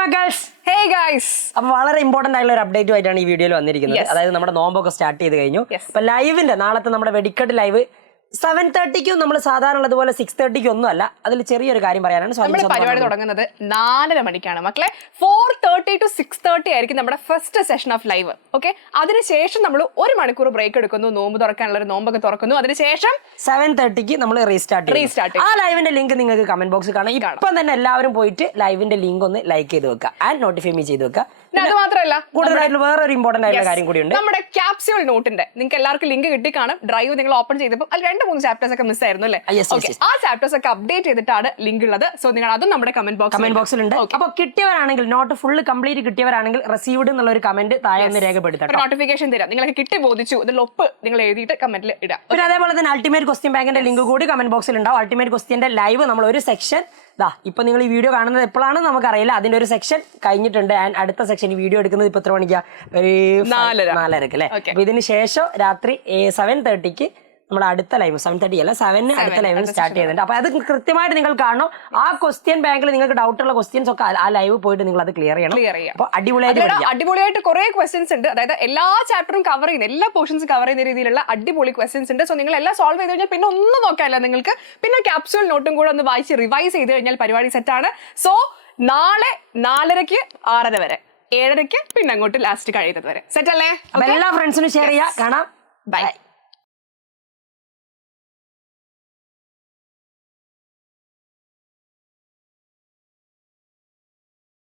Hey guys. അപ്പോൾ വളരെ important ആയിട്ടുള്ള ഒരു അപ്ഡേറ്റ് ആയിട്ടാണ് ഈ വീഡിയോയിൽ വന്നിരിക്കുന്നത്. അതായത് നമ്മുടെ നോമ്പൊക്കെ സ്റ്റാർട്ട് ചെയ്ത് കഴിഞ്ഞു. അപ്പോൾ ലൈവിന്റെ നാളത്തെ നമ്മുടെ വെടിക്കെട്ട് ലൈവ് 7:30 നമ്മൾ സാധാരണ അതുപോലെ 6:30 ഒന്നും അല്ല. അതിൽ ചെറിയൊരു കാര്യം പറയാനാണ് നമ്മുടെ പരിപാടി തുടങ്ങുന്നത് 4:30 മണിക്കാണ് മക്കളെ. 4:30 to 6:30 ആയിരിക്കും നമ്മുടെ first session of live. Okay, അതിനുശേഷം നമ്മൾ 1 മണിക്കൂർ ബ്രേക്ക് എടുക്കുന്നു, നോമ്പ് തുറക്കാനുള്ള ഒരു നോമ്പൊക്കെ തുറക്കുന്നു. അതിനുശേഷം 7:30 നമ്മൾ റീസ്റ്റാർട്ട്. ആ ലൈവിന്റെ ലിങ്ക് നിങ്ങൾക്ക് കമന്റ് ബോക്സിൽ കാണാം. ഇപ്പം തന്നെ എല്ലാവരും പോയിട്ട് ലൈവിന്റെ ലിങ്ക് ഒന്ന് ലൈക്ക് ചെയ്ത് വെക്കുക ആൻഡ് നോട്ടിഫൈ ചെയ്ത് വെക്കുക. അത് മാത്രമല്ല കൂടുതലായിട്ട് വേറൊരു ഇമ്പോർട്ടന്റ് ആയിട്ടുള്ള കാര്യം കൂടിയുണ്ട്. നമ്മുടെ ക്യാപ്സ്യൂൾ നോട്ടിന്റെ നിങ്ങൾക്ക് എല്ലാവർക്കും ലിങ്ക് കിട്ടി കാണും. ഡ്രൈവ് നിങ്ങൾ ഓപ്പൺ ചെയ്തപ്പോൾ അതിൽ 2-3 ചാപ്റ്റേഴ്സ് ഒക്കെ മിസ് ആയിരുന്നു അല്ലേ? ആ ചാപ്റ്റേഴ്സ് ഒക്കെ അപ്ഡേറ്റ് ചെയ്തിട്ടാണ് ലിങ്ക് ഉള്ളത്. സോ നിങ്ങൾ അതും നമ്മുടെ കമന്റ് ബോക്സിലുണ്ട്. അപ്പൊ കിട്ടിയവരാണെങ്കിൽ നോട്ട് ഫുള്ള് കംപ്ലീറ്റ് കിട്ടിയവരാണെങ്കിൽ റിസീവ്ഡ് എന്നുള്ള ഒരു കമന്റ് താഴെ ഒന്ന് രേഖപ്പെടുത്താം. നോട്ടിഫിക്കേഷൻ തരാം. നിങ്ങൾക്ക് കിട്ടി ബോധിച്ചു ഇതിൽ ഒപ്പ് നിങ്ങൾ എഴുതിയിട്ട് കമന്റിൽ ഇടാം. പിന്നെ അതേപോലെ തന്നെ അൾട്ടിമേറ്റ് ക്വസ്റ്റ്യൻ ബാങ്കിന്റെ ലിങ്ക് കൂടി കമന്റ് ബോക്സിൽ ഉണ്ടാവും. അൾട്ടിമേറ്റ് ക്വസ്റ്റ്യന്റെ ലൈവ് നമ്മൾ ഒരു സെക്ഷൻ ഇപ്പൊ നിങ്ങൾ ഈ വീഡിയോ കാണുന്നത് എപ്പോഴാണ് നമുക്കറിയില്ല. അതിന്റെ ഒരു സെക്ഷൻ കഴിഞ്ഞിട്ടുണ്ട്. ആൻഡ് അടുത്ത സെക്ഷൻ ഈ വീഡിയോ എടുക്കുന്നത് ഇപ്പൊ എത്ര മണിക്കാ? ഒരു 4:30 അല്ലേ? അപ്പൊ ഇതിന് ശേഷം രാത്രി 7:30 നമ്മുടെ അടുത്ത ലൈവ് 7:30 അല്ല 7 അടുത്ത ലൈവ് സ്റ്റാർട്ട് ചെയ്യുന്നുണ്ട്. അപ്പൊ അത് കൃത്യമായിട്ട് നിങ്ങൾ കാണണം. ആ ക്വസ്റ്റ്യൻ ബാങ്കിൽ നിങ്ങൾക്ക് ഡൗട്ട് ഉള്ള ക്വസ്റ്റ്യൻസ് ഒക്കെ ആ ലൈവ് പോയിട്ട് നിങ്ങൾ അത് ക്ലിയർ ചെയ്യണം. അപ്പൊ അടിപൊളിയായിട്ട് കുറെ ക്വസ്റ്റ്യൻസ് ഉണ്ട്. അതായത് എല്ലാ ചാപ്റ്ററും കവർ ചെയ്യുന്ന എല്ലാ പോർഷൻസും കവർ ചെയ്യുന്ന രീതിയിലുള്ള അടിപൊളി ക്വസ്റ്റ്യൻസ് ഉണ്ട്. സോ നിങ്ങൾ എല്ലാം സോൾവ് ചെയ്ത് കഴിഞ്ഞാൽ പിന്നെ ഒന്നും നോക്കാനില്ല നിങ്ങൾക്ക്. പിന്നെ ക്യാപ്സ്യൂൾ നോട്ടും കൂടെ ഒന്ന് വായിച്ച് റിവൈസ് ചെയ്ത് കഴിഞ്ഞാൽ പരിപാടി സെറ്റാണ്. സോ നാളെ 4:30 6:30 വരെ, 7:30 പിന്നെ അങ്ങോട്ട് ലാസ്റ്റ് കഴിയുന്നത് വരെ സെറ്റ് അല്ലേ? എല്ലാ ഫ്രണ്ട്സിനും ഷെയർ ചെയ്യാം. കാണാം. ബൈ.